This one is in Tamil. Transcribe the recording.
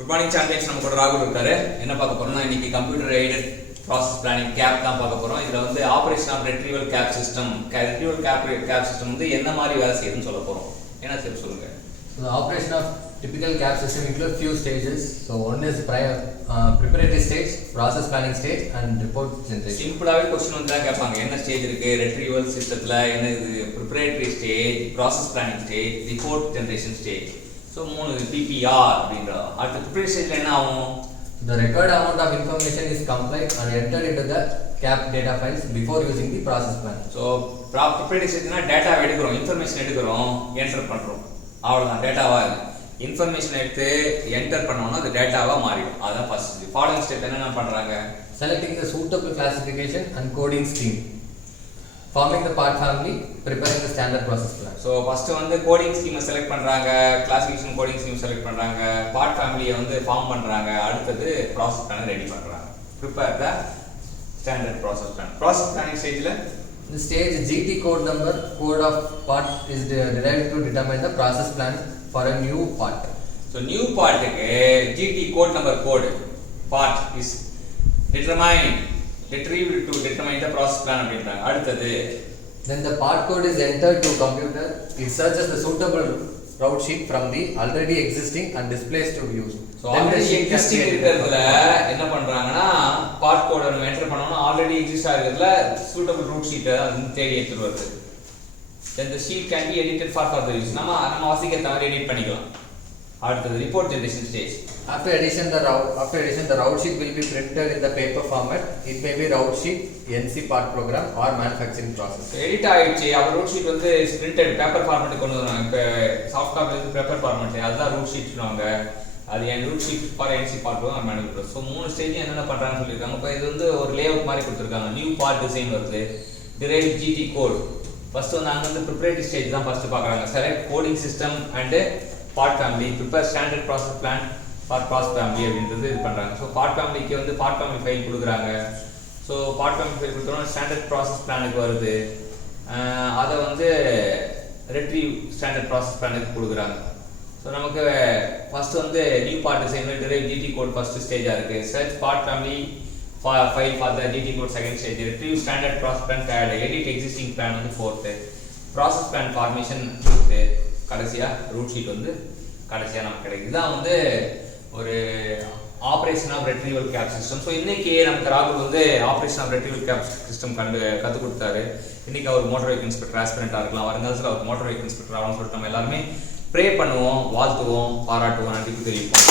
குட் மார்னிங் சாம்பியன்ஸ் நம்ம கூட ராகுல் இருக்காரு. என்ன பார்க்க போறோம்னா இன்னைக்கு computer aided process planning CAPP தான் பார்க்க போறோம். இதுல வந்து operation of retrieval gap system வந்து என்ன மாதிரி வேலை செய்யுதுன்னு சொல்ல போறோம். என்ன ஸ்டெப் சொல்லுங்க. So the operation of typical CAP system includes few stages. So one is preparatory stage, process planning stage, and report generation. சிம்பிளாவே क्वेश्चन வந்து தான் கேட்பாங்க. என்ன ஸ்டேஜ் இருக்கு ரெட்ரீவல் சிஸ்டத்துல, என்ன இது preparatory stage, process planning stage, report generation stage. So மூணு PPR அப்படிங்கற. அடுத்து preparatory stageல என்ன ஆகும்? The required amount of information is compiled and entered into the CAP data files before using the process plan. So preparatory stageனா டேட்டா எடுக்கிறோம், இன்ஃபர்மேஷன் எடுக்கிறோம், என்டர் பண்றோம். அவ்வளவுதான் டேட்டாவா இன்ஃபர்மேஷன் எடுத்து என்டர் பண்ணோம்னா அது டேட்டாவா மாறிடும். அதான் ஃபர்ஸ்ட் ஸ்டெப். ஃபாலோயிங் ஸ்டெப் என்னென்ன பண்றாங்க? Selecting the suitable classification and coding scheme, forming the part family, preparing the standard process plan. So first வந்து கோடிங் ஸ்கீமை செலக்ட் பண்றாங்க, கிளாசிஃபிகேஷன் கோடிங் ஸ்கீம் செலக்ட் பண்றாங்க, பார்ட் ஃபேமிலியை வந்து ஃபார்ம் பண்றாங்க, அடுத்தது ப்ராசஸ் பிளான் ரெடி பண்றாங்க. Prepare the standard process plan. Process planning ஸ்டேஜ்ல The stage GT code number code of part is derived to determine the process plan for a new part. So new partக்கு GT code number code part is retrieved to determine the process plan அப்படின்றாங்க. அடுத்தது then the part code is entered to computer. It searches the suitable route sheet from the already existing and displays to views. So already existing இருக்கிறதுல என்ன பண்றாங்கன்னா பார்ட் கோட் நம்ம என்டர் பண்ணோம்னா ஆல்ரெடி எக்ஸிஸ்ட் ஆகிறதுல சூட்டபிள் ரூட் ஷீட் அது தேடி எடுத்து வருது. then the sheet can be edited for further use. நம்ம வாசிக்க தவிர எடிட் பண்ணிக்கலாம். அடுத்தது report generation stage. After addition the route sheet will be printed in the paper format. It may be route sheet, NC part program or manufacturing process. Edit ஆயிடுச்சு. அப்ப ரூட் ஷீட் வந்து பிரிண்டட் பேப்பர் ஃபார்மேட் கொண்டு வராங்க. இப்ப சாஃப்ட் காப்பி வந்து பேப்பர் ஃபார்மேட் அதுதான் ரூட் ஷீட்னுவாங்க. அது என் route sheet for NC part program manufacture. So மூணு ஸ்டேஜ் என்னென்ன பண்றாங்கன்னு சொல்லியிருக்காங்க. இப்போ இது வந்து ஒரு லேஅவுட் மாதிரி கொடுத்துருக்காங்க. நியூ பார்ட் டிசைன் வருது, டிரைவ் GT கோட். ஃபர்ஸ்ட் வந்து அங்க வந்து ப்ரிப்பரேட்டரி ஸ்டேஜ் தான் ஃபர்ஸ்ட் பார்க்கறாங்க. Select coding system and part family, prepare standard process plan for process family அப்படின்றது இது பண்றாங்க. ஸோ பார்ட் ஃபேமிலிக்கு வந்து பார்ட் ஃபேமிலி ஃபைல் கொடுக்குறாங்க. ஸோ பார்ட் ஃபேமிலி ஃபைல் கொடுத்தோம்னா ஸ்டாண்டர்ட் ப்ராசஸ் பிளானுக்கு வருது. அதை வந்து ரெட்ரீவ் ஸ்டாண்டர்ட் ப்ராசஸ் பிளானுக்கு கொடுக்குறாங்க. ஸோ நமக்கு ஃபர்ஸ்ட் வந்து new part design drive GT code first ஸ்டேஜா இருக்கு. Search part family file for the GT code second stage. Retrieve standard process plan third. Edit existing plan வந்து fourth. Process plan formation fifth. கடைசியா ரூட் ஷீட் வந்து கடைசியா நமக்கு கிடைக்குது. இதுதான் வந்து ஒரு operation of retrieval gap system. So இன்னைக்கு நமக்கு ராகுல் வந்து operation of retrieval gap system கற்றுக் கொடுத்தாரு. இன்னைக்கு அவர் மோட்டார் வெஹிக்கிள் இன்ஸ்பெக்டர் ஆஸ்பிரண்டா இருக்கலாம், வருங்காலத்தில் அவர் மோட்டார் வெஹிக்கிள் இன்ஸ்பெக்டர் ஆகணும்னு சொல்லிட்டு நம்ம எல்லாருமே ப்ரே பண்ணுவோம், வாழ்த்துவோம், பாராட்டுவோம், நன்றி தெரிவிப்போம்.